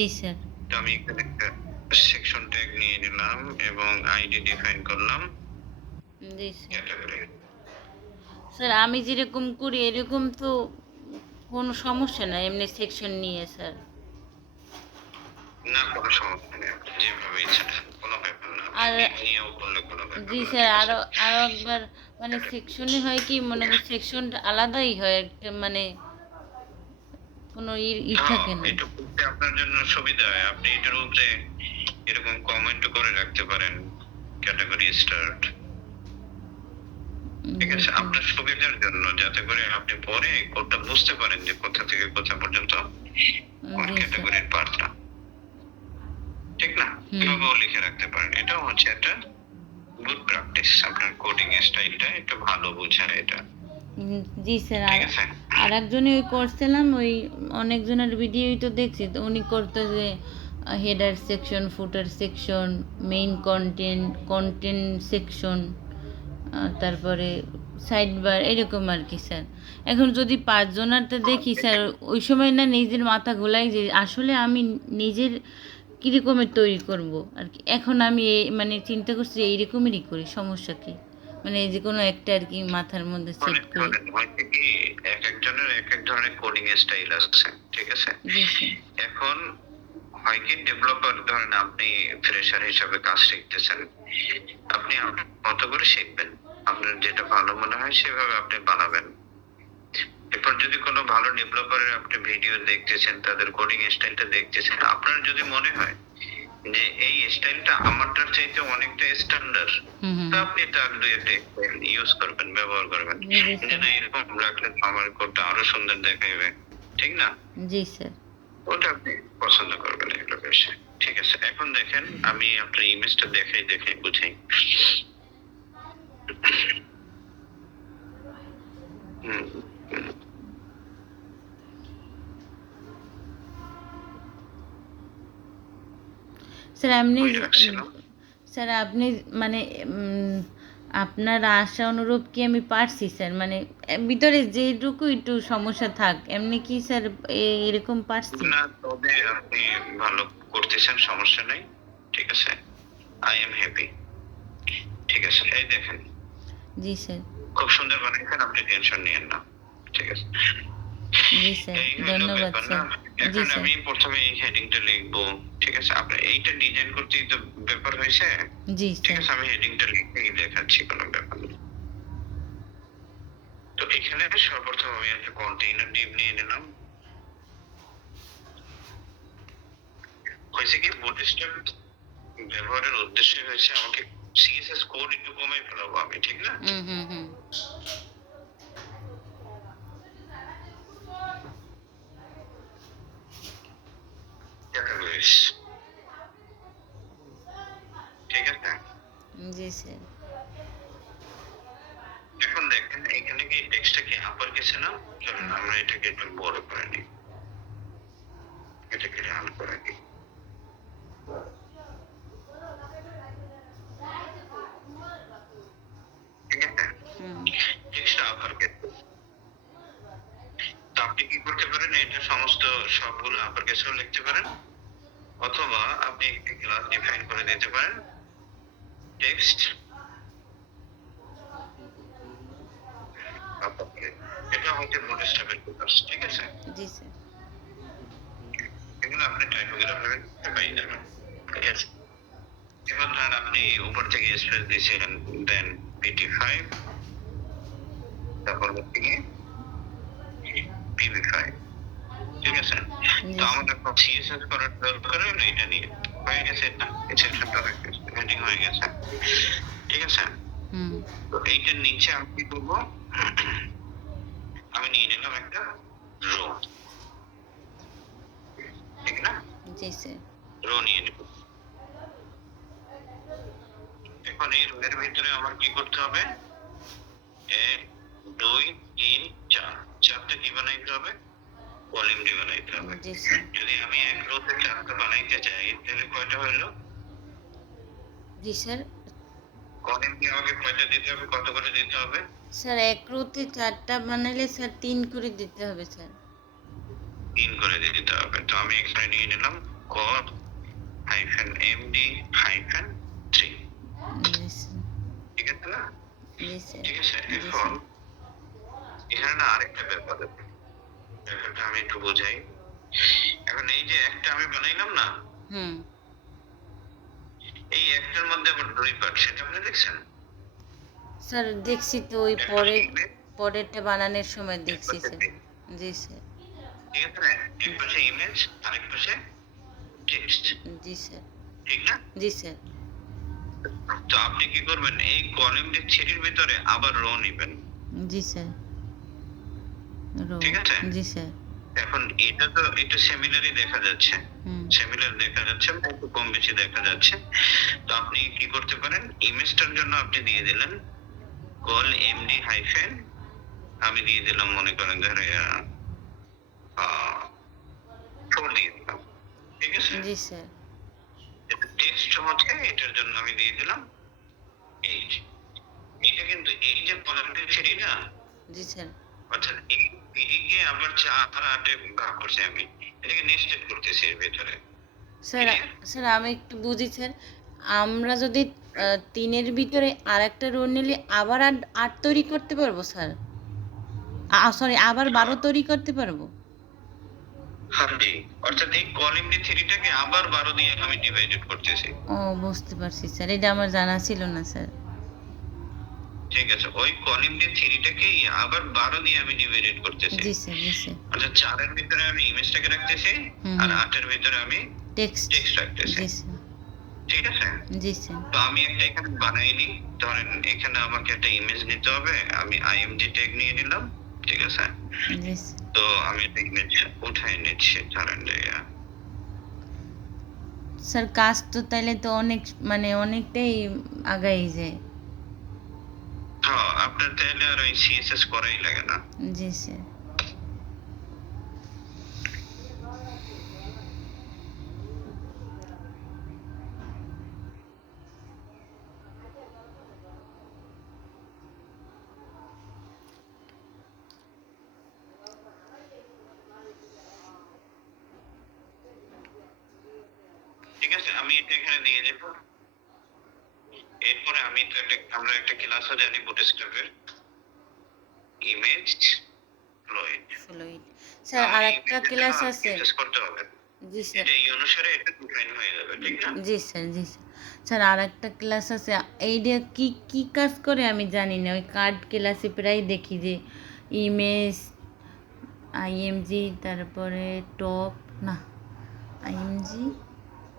জি sir. তো আমি এখানে একটা সেকশন ট্যাগ নিয়ে নিলাম এবং আইডি ডিফাইন করলাম জি স্যার। ক্যাটাগরি। স্যার আমি যেরকম করি এরকম তো কোনো সমস্যা নাই এমনি সেকশন নিয়ে স্যার। না কোনো সমস্যা নেই। আপনি যেভাবে ইচ্ছা কোনো ব্যাপার না। আপনি আর নিয়েও করলে কোনো ব্যাপার জি না। স্যার ঠিক আছে? আরো একবার মানে সেকশনে হয় কি মনে করেন সেকশনটা আলাদাই হয় একটা মানে কোনো হ্যাঁ, থাকে না। এটা করতে আপনার জন্য সুবিধা হয়। আপনি এটার উপরে এরকম কমেন্টও করে রাখতে পারেন। Category start. ঠিক জি আছে? স্যার। আপনার সুবিধার জন্য যাতে করে আপনি পরে কোডটা বুঝতে পারেন যে কোথা থেকে কোথা পর্যন্ত কোন জি স্যার। ক্যাটেগরির পার্টটা। ঠিক না? হুম। এভাবেও লিখে রাখতে পারেন। এটাও হচ্ছে একটা গুড প্র্যাকটিস। আপনার কোডিং স্টাইলটা একটু ভালো বোঝার এটা। জি স্যার। ঠিক আছে? আরেকজনে ওই করছিলাম ওই অনেকজনের ভিডিওই তো দেখছি তো উনি করতেছে হেডার সেকশন, ফুটার সেকশন, মেইন কন্টেন্ট সেকশন, তারপরে সাইড বার এরকম আর কি স্যার। এখন যদি 5 জনারটা দেখি স্যার ওই সময় না নিজের মাথা ঘোলাই যে আসলে আমি নিজের কীরকমের তৈরি করব আর কি। এখন আমি মানে চিন্তা করছি এইরকমেরই করি, সমস্যা কি? মানে যে কোনো একটা আর কি মাথার মধ্যে সেট করি। হয়তো কি একেকজনের একেক ধরনের কোডিং স্টাইল আছে। ঠিক আছে? জি স্যার। এখন হয় কি ডেভেলপার ধরেন আপনি ফ্রেশার হিসাবে কাজ শিখতেছেন। আপনি আপনার মতো করে শিখবেন। আপনার যেটা ভালো মনে হয় সেভাবে আপনি বানাবেন। এরপর যদি কোনো ভালো ডেভেলপারের আপনি ভিডিও দেখতেছেন, তাদের কোডিং স্টাইলটা দেখতেছেন, আপনার যদি মনে হয় যে এই স্টাইলটা আমারটার চাইতে অনেকটা স্ট্যান্ডার্ড, হুম হুম। তো আপনি তার দুই একটা স্টাইল ইউজ করবেন, ব্যবহার করবেন। জি জি যে স্যার। না এরকম রাখলে তো আমার কোডটা আরো সুন্দর দেখাইবে। ঠিক না? জি স্যার। ওটা আপনি পছন্দ করবেন এগুলো বেশ। ঠিক আছে। এখন দেখেন আমি আপনার ইমেজটা দেখাই বুঝাই। হুম, হুম, স্যার এমনি কই রাখছিলাম? স্যার আপনি মানে আপনার আশা অনুরূপ কি আমি পারছি স্যার? মানে ভিতরে যেটুকু একটু সমস্যা থাক এমনি কি স্যার এরকম পারছি? না তবে আপনি ভালো করতেছেন, সমস্যা নাই। ঠিক আছে? I am happy. ঠিক আছে। এই দেখেন জি স্যার। খুব সুন্দর বানিয়েছেন, আপনি টেনশন নিয়েন না। ঠিক আছে? জি স্যার। এই হলো ধন্যবাদ ব্যাপার না? স্যার। জি এখন স্যার। আমি ১ম এ এই হেডিংটা লিখবো। ঠিক আছে? আপনার এইটা ডিজাইন করতেই তো ব্যাপার হইছে। জি ঠিক স্যার। আছে? আমি হেডিংটা লিখেই দেখাচ্ছি, কোনো ব্যাপার না। তো এখানে সর্বপ্রথম আমি একটা কন্টেইনার ডিভ নিয়ে নিলাম। হয়েছে কি বুটস্ট্র্যাপ ব্যবহারের উদ্দেশ্য হয়েছে আমাকে সিএসএস কোড একটু কমাই ফেলাবো আমি, ঠিক না? হুম হুম হুম। ক্যাটাগরিজ। ঠিক আছে? জি স্যার। এখন দেখেন এখানে কি টেক্সটটা কি আপার কেসে না? চলুন আমরা এটাকে একটু বড় করে নিই। এটাকে রান করে দিই। ঠিক আছে? হুম। টেক্সটটা আপার কেস। তো আপনি কি করতে পারেন এটা সমস্ত সবগুলো আপার কেসেও লিখতে পারেন, অথবা আপনি একটি ক্লাস ডিফাইন করে দিতে পারেন টেক্সট আপার কেস। এটা হচ্ছে বুটস্ট্র্যাপের ক্লাস। ঠিক আছে? জি স্যার। এগুলো আপনি টাইপোগ্রাফি পাই যাবেন। ঠিক আছে? এবার ধরেন আপনি উপর থেকে স্পেস দিয়েছিলেন, দেন PT5, তারপর হচ্ছে গিয়ে PV5। ঠিক আছে? তো জি স্যার। আমাদের সিএসএস করার দরকার হলো এটা নিয়ে। হয়ে গেছে এটা। এক্সেপশনটা হয়ে গেছে। হেডিং হয়ে গেছে। ঠিক আছে? হুম। তো এইটার নিচে আমি কি করব? আমি নিয়ে নিলাম একটা রো। ঠিক না? জি স্যার। রো নিয়ে নিব। এখন এই রো এর ভিতরে আমার কি করতে হবে? ১, ২, ৩, ৪। ৪টা কি বানাইতে হবে? কলাম দিয়ে বানাইতে হবে। জি স্যার। যদি আমি এক রোতে ৪টা বানাইতে চাই তাহলে কয়টা হইলো? জি স্যার। কলাম দিয়ে আমাকে কয়টা দিতে হবে? কত করে দিতে হবে? স্যার এক রোতে 4টা বানাইলে স্যার 3 করে দিতে হবে স্যার। ৩ করে দিতে হবে। তো আমি এখানে নিয়ে নিলাম কল -MD-3। জি স্যার, ঠিক আছে না? জি স্যার, ঠিক আছে, জি এখন স্যার। এখানে না আরেকটা ব্যাপার আছে। ব্যাপারটা আমি একটু বোঝাই। এখন এই যে একটা আমি বানাইলাম না, হুম। এই একটার মধ্যে আবার দুই পার্ট, সেটা আপনি দেখছেন? স্যার দেখছি তো, ওই এক পাশে image, পরেরটা বানানোর সময় এক দেখছি পাশে স্যার। text। জি স্যার, ঠিক আছে না? এক পাশে ইমেজ, আরেক পাশে টেক্সট। জি স্যার, ঠিক না? জি স্যার, তো আপনি কি করবেন, এই কলামটি থ্রির ভিতরে আবার রো নিবেন। জি স্যার। রো। ঠিক আছে? জি স্যার। এখন এটা তো একটু সিমিলারই দেখা যাচ্ছে, হুম। সিমিলার দেখা যাচ্ছে বা একটু কম বেশি দেখা যাচ্ছে। তো আপনি কি করতে পারেন, ইমেজটার জন্য আপনি দিয়ে দিলেন কল এমডি হাইফেন, আমি দিয়ে দিলাম মনে করেন ধরে 4 দিয়ে দিলাম। ঠিক আছে? জি স্যার, টেক্সট হচ্ছে, এটার জন্য আমি দিয়ে দিলাম 8। এটা কিন্তু এই যে কলামটি ছেড়ি না, জি স্যার। অর্থাৎ এই পিডিকে আবার 4 আর 8 এ ভাগ করছি আমি। এটাকে নেস্টেড করতেছি এর ভেতরে। Sir, clear? স্যার আমি একটু বুঝি স্যার। আমরা যদি 3 এর ভিতরে আরেকটা রো নিলে আবার 8 তৈরি করতে পারবো স্যার? সরি, আবার 12 হ্যাঁ, তৈরি করতে পারবো? হ্যাঁ জি। অর্থাৎ এই কলামটি 3 টাকে আবার 12 দিয়ে আমি ডিভাইডেড করতেছি। ও, বুঝতে পারছি স্যার। এটা আমার জানা ছিল না স্যার। ঠিক আছে? ওই কলামটি 3 টাকেই আবার 12 দিয়ে আমি ডিভাইডেড করতেছি। জি স্যার, জি স্যার। অর্থাৎ 4 এর ভিতরে আমি ইমেজটাকে রাখতেছি হুম, আর হুম। 8 এর ভিতরে আমি টেক্সট। টেক্সট রাখতেছি। জি স্যার, ঠিক আছে? জি স্যার, তো আমি একটা এখানে বানাই নিই। ধরেন এখানে আমাকে একটা ইমেজ নিতে হবে। আমি IMG ট্যাগ নিয়ে নিলাম। ঠিক আছে? জি স্যার। তো আমি একটা ইমেজ উঠায় নিচ্ছি। ধরেন যে স্যার কাজ তো তাইলে তো অনেক, মানে অনেকটাই আগাই যায়। হ্যাঁ, আপনার তাইলে আর ওই CSS করাই লাগে না। জি স্যার। ঠিক আছে? আমি এটা এখানে দিয়ে দেব। এরপরে আমি তো আমরা একটা ক্লাসও জানি বুটস্ট্র্যাপের, ইমেজ ফ্লুইড। ফ্লুইড। স্যার আমার আরেকটা ইমেজের জন্য ক্লাস আছে। অ্যাক্সেস করতে হবে। জি স্যার। এটা এই অনুসারে এটা ডিফাইন হয়ে যাবে। ঠিক না? জি স্যার, জি স্যার। স্যার আরেকটা ক্লাস আছে। এইটা কি কি কাজ করে আমি জানি না। ওই কার্ড ক্লাসে প্রায় দেখি যে ইমেজ, আইএমজি, তারপরে টপ, না আইএমজি,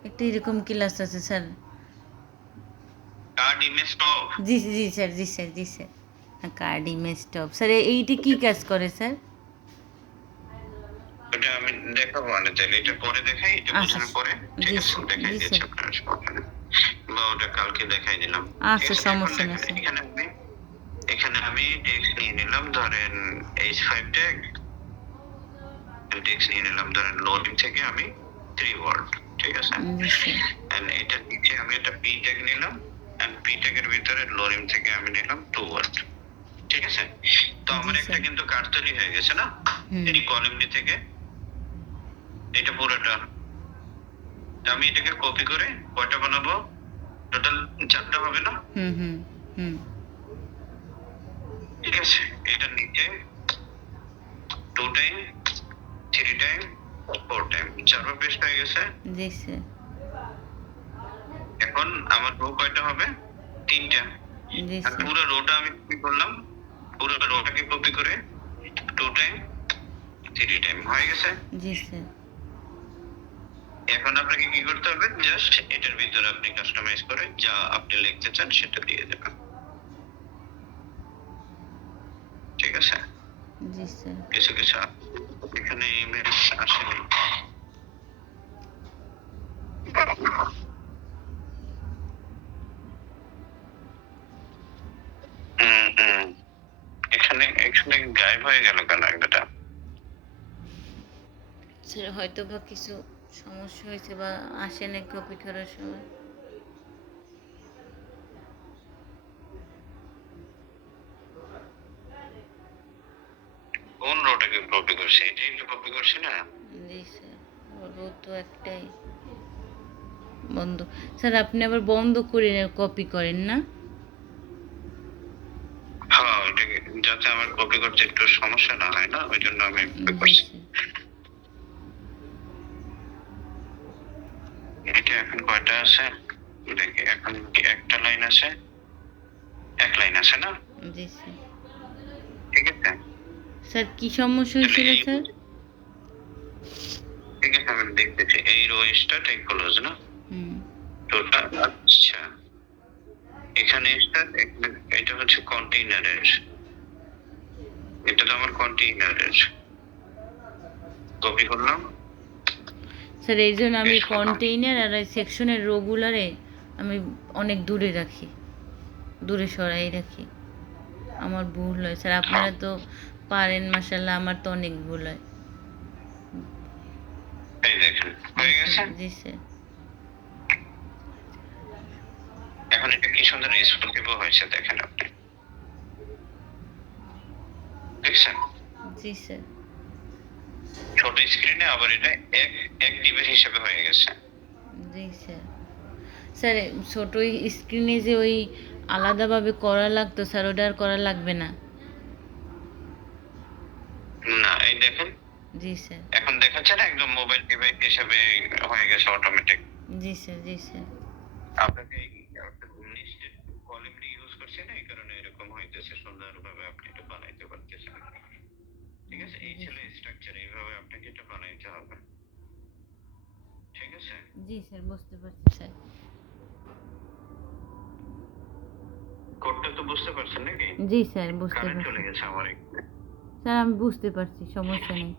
একটা এরকম ক্লাস আছে স্যার। Card image top. জি জি স্যার, জি স্যার, জি sir. Card image top sir, এইটি কি কাজ করে স্যার? ওটা আমি দেখাবো না, তাহলে এটা পরে দেখাই, এটা আচ্ছা, বোঝানোর পরে। ঠিক জি আছে? স্যার, দেখাই জি দিচ্ছি স্যার। আপনার সমস্যা, বা ওটা কালকে দেখাই দিলাম। ঠিক আচ্ছা, আছে? এখন সমস্যা নেই দেখেন স্যার। এখানে আমি টেক্সট নিয়ে নিলাম, ধরেন H5 ট্যাগ, টেক্সট নিয়ে নিলাম ধরেন লোডিং থেকে আমি 3 ওয়ার্ড। ঠিক আছে? জি স্যার, এন্ড এটা নিচে আমি একটা পি ট্যাগ নিলাম, এন্ড পি ট্যাগের ভিতরে লোডিং থেকে আমি নিলাম 2 ওয়ার্ড। ঠিক আছে? তো আমার জি একটা স্যার। কিন্তু কার্ড তৈরি হয়ে গেছে না? হুম, এই কলামটি থেকে এটা পুরোটা। তো আমি এটাকে কপি করে কয়টা বানাবো? টোটাল 4টা হবে না? হুম, হুম, হুম। ঠিক আছে? এটার নিচে 2 টাইম, 3 টাইম, 4 টাইম, 4 বার পেস্ট হয়ে গেছে। জি স্যার, এখন আমার রো কয়টা হবে? 3টা। জি আর স্যার, পুরো রোটা আমি কপি করলাম, পুরো রোটাকে কপি করে 2 টাইম, 3 টাইম হয়ে গেছে। জি স্যার, এখন আপনাকে কি করতে হবে, জাস্ট এটার ভিতরে আপনি কাস্টমাইজ করে যা আপনি লিখতে চান সেটা দিয়ে দেবেন। ঠিক আছে? জি স্যার। কিছু কিছু এখানে ইমেজ আসেনি। হুম, হুম। এখানে এখানে গায়েব হয়ে গেল কেন একটা? স্যার হয়তো বা কিছু সমস্যা হয়েছে বা আসে না কপি করার সময়। কোন রোটাকে কপি করছে? এটাই তো কপি করছি না? জি স্যার, রো তো একটাই। বন্ধ। স্যার আপনি আবার বন্ধ করে কপি করেন না? হ্যাঁ, ওইটাকে যাতে আমার কপি করতে একটু সমস্যা না হয় না, ওই জন্য আমি জি করছি। স্যার। এটা এখন কয়টা আছে দেখি, এখন কি একটা লাইন আছে? এক লাইন আছে না? জি স্যার। ঠিক আছে, স্যার কি সমস্যা তাহলে হয়েছিল এই, স্যার? ঠিক আছে আমি দেখতেছি, এই রো স্টার্ট ক্লোজ না হুম। টোটাল। আচ্ছা, এখানে স্টার্ট, এটা হচ্ছে কন্টেইনারের, এটা তো আমার কন্টেইনারের, কপি করলাম। স্যার এই জন্য আমি পেস্ট করলাম। কন্টেইনার আর সেকশনের রোগুলারে আমি অনেক দূরে রাখি, দূরে সরাই রাখি। আমার ভুল হয় স্যার, আপনারা হ্যাঁ, তো পারেন মাশাল্লাহ, আমার তো অনেক ভুল হয়। এই দেখেন জি হয়ে গেছে। স্যার। জি স্যার। এখন এটা কি সুন্দর রেসপন্সিভ হয়েছে, দেখেন আপনি, দেখছেন? জি স্যার। ছোট স্ক্রিনে আবার এটা এক এক ডিভাইস হিসেবে হয়ে গেছে। জি স্যার। স্যার ছোট স্ক্রিনে যে ওই আলাদাভাবে করা লাগতো স্যার, ওটা আর করা লাগবে না? না, এই দেখেন, জি স্যার। এখন দেখাচ্ছে না একদম মোবাইল ডিভাইস হিসেবে হয়ে গেছে অটোমেটিক। জি স্যার। জি স্যার। আপনাকে এই নিশ্চিত কলিমটি ইউজ করছে না, এই কারণে এরকম হইতেছে, সুন্দরভাবে আপনি এটা বানাইতে পারতেছেন। ঠিক আছে, এই জি ছিল স্যার। স্ট্রাকচার, এইভাবে আপনাকে এটা বানাইতে হবে। ঠিক আছে, জি স্যার, বুঝতে পারছি স্যার। কোডটা তো বুঝতে পারছেন নাকি? জি স্যার, বুঝতে কারেন্ট পারছি। চলে গেছে আমার এখানে। স্যার আমি বুঝতে পারছি, সমস্যা নেই।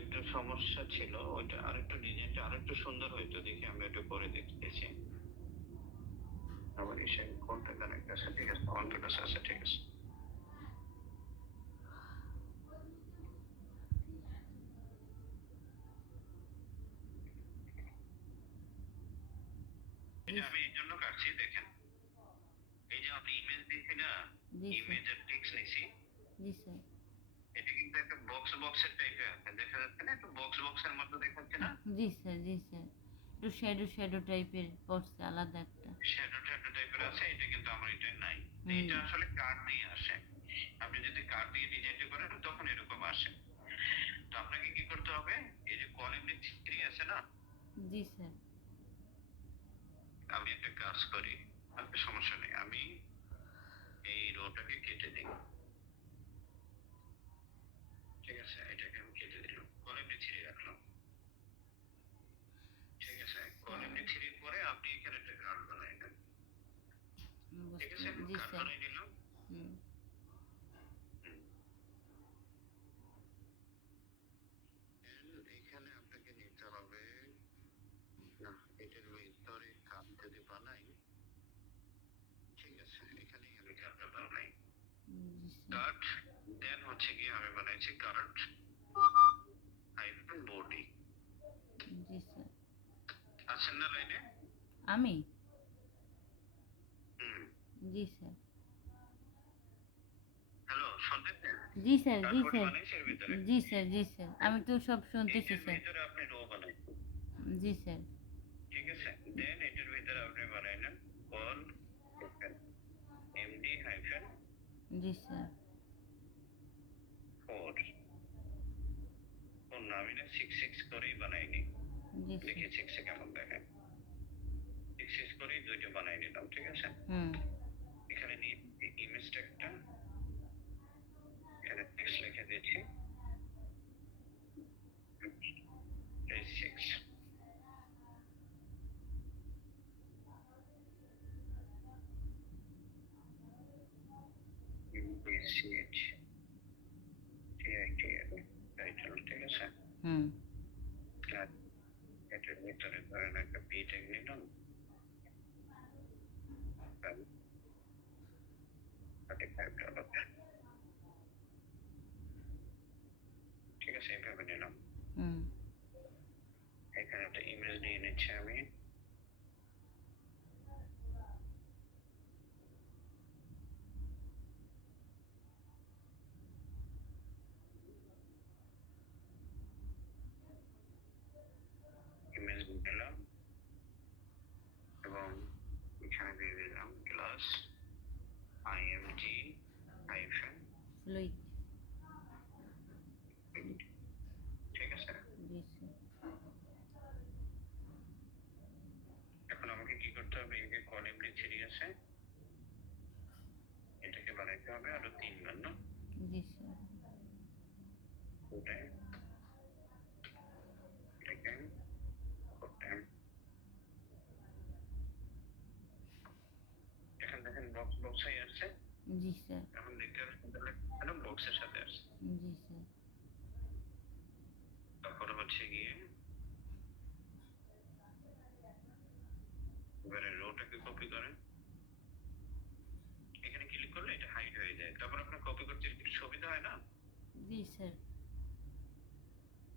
একটু সমস্যা ছিল, ওইটা আরেকটু ডিজাইনটা আরেকটু সুন্দর হইতো, দেখি আমি একটু করে দেখতেছি। আমার এসে কোনটা কানেক্ট আছে, ঠিক আছে, অনটা কাছে আছে, ঠিক আছে। এটা আমি এই জন্য কাটছি, দেখেন, এই যে আপনি ইমেজ দিয়েছি না, জি স্যার। ইমেজের টেক্সট নিছি, জি স্যার। এটা কিন্তু একটা বক্সের টাইপের আছে, দেখা যাচ্ছে না, একটু বক্সের মতো দেখাচ্ছে না? জি স্যার। জি স্যার। একটু শ্যাডো শ্যাডো টাইপের পড়ছে, আলাদা একটা। শ্যাডো ট্যাডো টাইপের আছে, এটা কিন্তু আমার এটা নাই। হুম। এটা আসলে কার্ড দিয়ে আসে, আপনি যদি কার্ড দিয়ে ডিজাইনটা করেন তখন এরকম আসে। তো আপনাকে কি করতে হবে, এই যে কলিং থ্রি আছে না, জি স্যার। আমি একটা কাজ করি, আপনার সমস্যা নেই, আমি এই রোটাকে কেটে দিই। ঠিক আছে, এটাকে আমি কেটে দিলাম, কলিং থ্রি রাখলাম। ঠিক আছে, কলিং থ্রির পরে আপনি এখানে একটা কার্ড বানাই নেন। ঠিক আছে, জি কার্ড স্যার। বানাই নিলাম। হুম। হুম। এখানে আপনাকে নিতে হবে, না, এটার ভিতরে কার্ড যদি বানাই, ঠিক আছে, এখানেই আমি কার্ডটা বানাই। জি স্যার। কার্ড, দেন হচ্ছে কি আমি বানাইছি কার্ড হাইফেন বডি। জি স্যার। আছেন না লাইনে? আমি? হুম। জি স্যার। হ্যালো, শুনতেছেন? জি স্যার। কার্ড জি বডি স্যার। বানাইছি এর ভিতরে। জি স্যার। জি স্যার, আমি তো সব শুনতেছি এটার স্যার। ভিতরে আপনি রো বানাইছেন। জি স্যার। ঠিক আছে, দেন এটার ভিতরে আপনি বানাইলেন কল এমডি হাইফেন জি স্যার। 4। কোন আমি না 66 করেই বানাইনি, জি দেখি স্যার। 6 কেমন দেখে। 66 করেই দুইটা বানাই নিলাম, ঠিক আছে। হুম। এখানে নিয়ে ইমেজটা একটা, এখানে টেক্সট লিখে দিয়েছি, এই 6। ইউবিসিএইচ টিআইটিএল টাইটেল, ঠিক আছে। হুম। আর এটার ভিতরে ধরেন একটা পি ট্যাগ নিলাম, $35, ঠিক আছে, এইভাবে নিলাম। হুম। এখানে একটা ইমেজ নিয়ে নিচ্ছি আমি, ইমেজ নিলাম, প্লাস আইএমজি হাইফেন ফ্লুইড। ঠিক আছে। জি স্যার। এখন আমাকে কি করতে হবে, এই যে কলামটি ছিঁড়ে আছে এটাকে বানাইতে হবে আরো 3 বার না? জি স্যার। ওটাই দেখেন ওটাই এখন দেখেন বক্স বক্সে আসছে। জি স্যার। এখন দেখতে পাচ্ছেন তাহলে কেন বক্সের সাথে আসছে। জি স্যার। তারপরে হচ্ছে গিয়ে এবারে রোটাকে কপি করেন, এখানে ক্লিক করলে এটা হাইড হয়ে যায়, তারপর আপনার কপি করতে একটু সুবিধা হয় না? জি স্যার।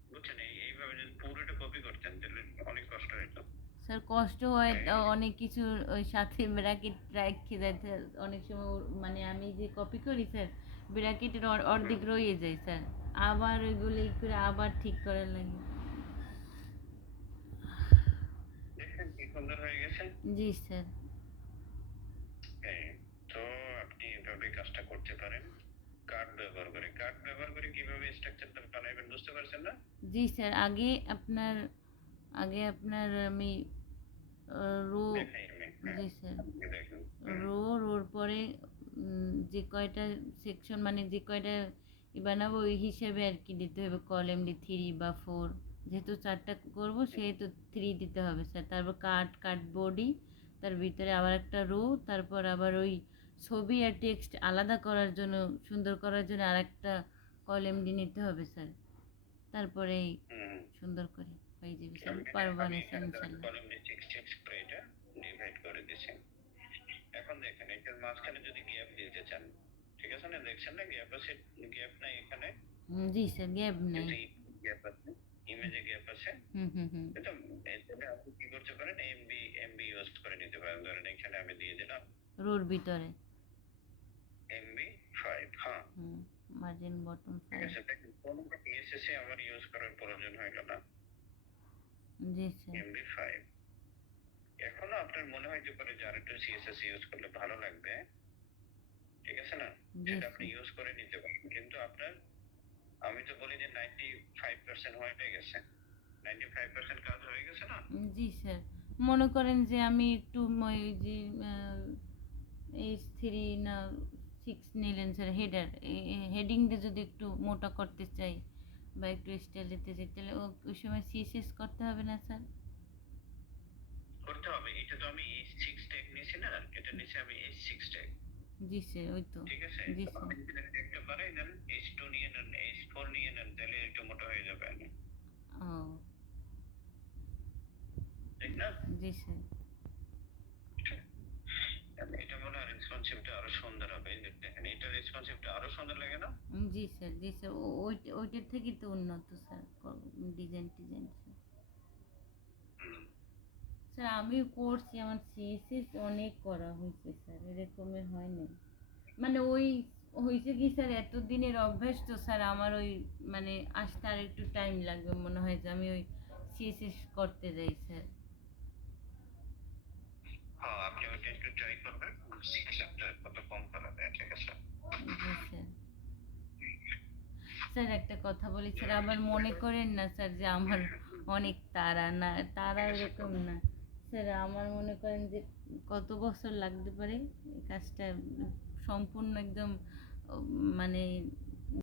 বুঝছেন, এইভাবে যদি পুরোটা কপি করতেন তাহলে অনেক কষ্ট হতো। স্যার কষ্ট হয়, অনেক কিছু ওই সাথে ব্র্যাকেট রেখে যাইতে অনেক সময় মানে আমি যে কপি করি স্যার, ব্র্যাকেটের অর্ধেক রয়ে যায় স্যার, আবার ওইগুলো ই করে আবার ঠিক করার লাগে। দেখেন কি সুন্দর হয়ে গেছে। জি স্যার। হ্যাঁ, তো আপনি এভাবে কাজটা করতে পারেন কার্ড ব্যবহার করে কিভাবে স্ট্রাকচারটা বানাবেন বুঝতে পারছেন না? জি স্যার। আগে আপনার আমি রো। দেখাই আমি, হ্যাঁ জি স্যার। আপনি দেখেন। রোর পরে যে কয়টা সেকশন মানে যে কয়টা বানাবো ওই হিসেবে আর কি দিতে হবে, কলাম ডি 3 বা 4, যেহেতু 4টা করবো সেহেতু 3 দিতে হবে স্যার। তারপর কার্ডবোর্ডই, তার ভিতরে আবার একটা রো, তারপর আবার ওই ছবি আর টেক্সট আলাদা করার জন্য, সুন্দর করার জন্য আর একটা কলাম ডি নিতে হবে স্যার। তারপরে হুম, সুন্দর করে হয়ে যাবে স্যার, আমি পারবো আমি না স্যার এখানে ইনশাল্লাহ। কলাম দিয়ে 6 করে এটা ডিভাইড করে দিয়েছি। এখন দেখেন এটার মাঝখানে যদি গ্যাপ দিতে চান, ঠিক আছে না, দেখছেন না গ্যাপ আছে, গ্যাপ নাই এখানে, জি স্যার, গ্যাপ নাই। কিন্তু গ্যাপ আছে, ইমেজে গ্যাপ আছে। হুম হুম হুম। এটা এখানে আপনি কি করতে পারেন, এমবি ইউজ করে নিতে পারেন। ধরেন এখানে আমি দিয়ে দিলাম রোর ভিতরে। MB5, হ্যাঁ হুম। মার্জিন বটম ঠিক 5। আছে। দেখেন কোনো টিএসএসএ আমার ইউজ করার প্রয়োজন হইল না, জি স্যার। MB5। এখনো আপনার মনে হইতে পারে যে আরেকটু সিএসএস ইউজ করলে ভালো লাগবে, ঠিক আছে না, জি সেটা আপনি স্যার। ইউজ করে নিতে পারেন, কিন্তু আপনার, আমি তো বলি যে 95% হয়ে গেছে, 95% কাজ হয়ে গেছে না। জি স্যার। মনে করেন যে আমি একটু ওই যে H3 না 6 নিলেন স্যার, হেডিংটা যদি একটু মোটা করতে চাই বা একটু স্টাইল দিতে চাই, তাহলে ওই সময় সিএসএস করতে হবে না স্যার? করতে হবে, এটা তো আমি H6 ট্যাগ নিয়েছি না, এটা নিচে আমি H6 ট্যাগ, জি স্যার, ওই তো। ঠিক আছে। জি তো স্যার। আপনি যদি ট্যাগটা বাড়াই দেন, H2 নিয়ে নেন, H4 নিয়ে নেন, তাহলে একটু মোটা হয়ে যাবে, ও। ঠিক না? জি স্যার। এটা মনে হয় রেসপন্সিভটা আরো সুন্দর হবে। এই যে দেখেন এটা রেসপন্সিভটা আরো সুন্দর লাগে না? জি স্যার। জি স্যার। ওইটার থেকে তো উন্নত স্যার, ডিজাইন স্যার। হুম। স্যার আমিও করছি, আমার সিএসএস অনেক করা হয়েছে স্যার, এরকমের হয়নি। মানে ওই হয়েছে কি স্যার, এতদিনের অভ্যাস তো স্যার আমার ওই মানে আসতে আর একটু টাইম লাগবে মনে হয়, যে আমি ওই সিএসএস করতে যাই স্যার। হ্যাঁ, আপনি ওইটা একটু ট্রাই করবেন, সিস্টেমটা কত কম করা যায়, ঠিক আছে? জি স্যার। স্যার একটা কথা বলি স্যার, আবার মনে করেন না স্যার যে আমার অনেক তাড়া, না তাড়া এরকম না স্যার। আমার মনে করেন যে কত বছর লাগতে পারে এই কাজটা সম্পূর্ণ একদম মানে